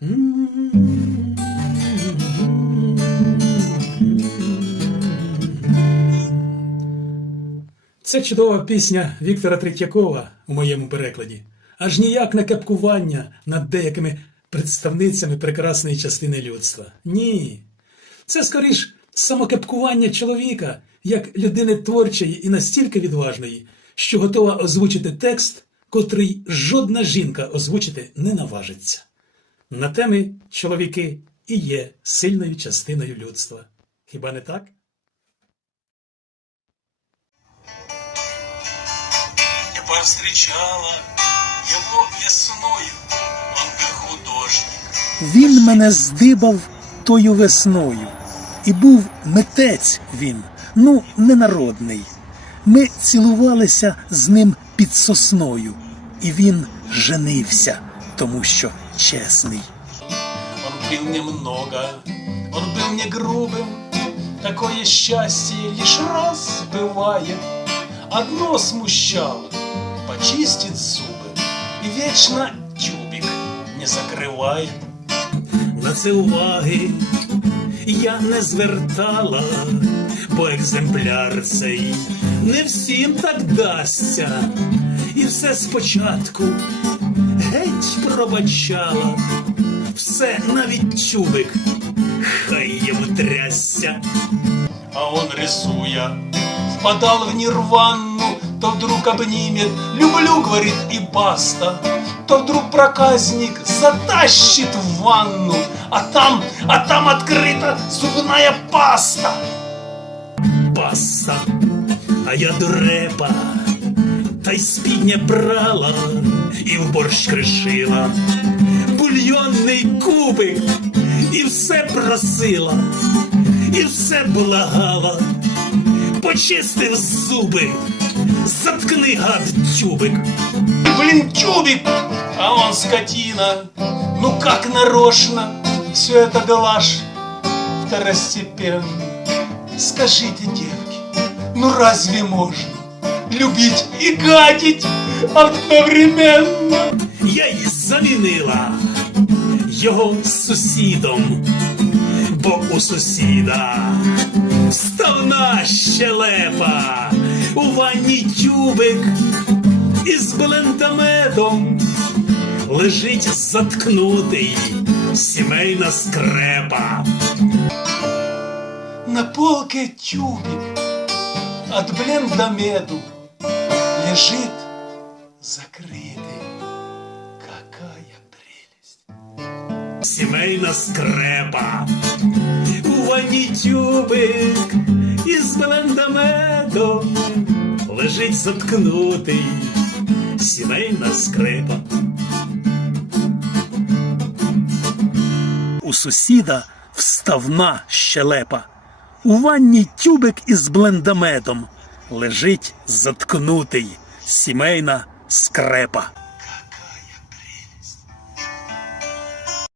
Це чудова пісня Віктора Третьякова у моєму перекладі. Аж ніяк не кепкування над деякими представницями прекрасної частини людства. Ні. Це скоріш самокепкування чоловіка як людини творчої і настільки відважної, що готова озвучити текст, котрий жодна жінка озвучити не наважиться. На теми чоловіки і є сильною частиною людства. Хіба не так? Я повстречала его весною, он художник. Він мене здибав тою весною. І був митець він, ну, ненародний. Ми цілувалися з ним під сосною, і він женився, тому що чесний. Он пил немного, он был не грубым, такое счастье лишь раз бывает. Одно смущало — почистить зубы, и вечно тюбик не закрывает. На це уваги я не звертала, бо екземпляр цей не всім так дасться. І все спочатку геть пробачала, все навіть чубик, хай йому трясся. А он, рисуя, впадал в нирвану, то вдруг обнимет «люблю», говорит, и баста, то вдруг проказник затащит в ванну, а там, а там открыта зубная паста. Паса, а я дурепа, та й спідня брала і в борщ кришила, бульйонний кубик, і все просила, і все благала, почистив зуби, заткни гад тюбик. Блин, тюбик, а он скотина, ну как нарочно, все это глажь второстепенно. Скажите, девки, ну разве можно Любить и гадить одновременно? Я й замінила його сусідом, бо у сусіда вставна щелепа, у ванні тюбик із блендамедом лежить заткнутий сімейна скрепа. На полке тюбик от бленда меду лежит закрытый. Какая прелесть! Сімейна скрепа, у ванні тюбик із блендамедом лежить заткнутий сімейна скрепа. У сусіда вставна щелепа. У ванні тюбик із блендамедом лежить заткнутий сімейна скрепа.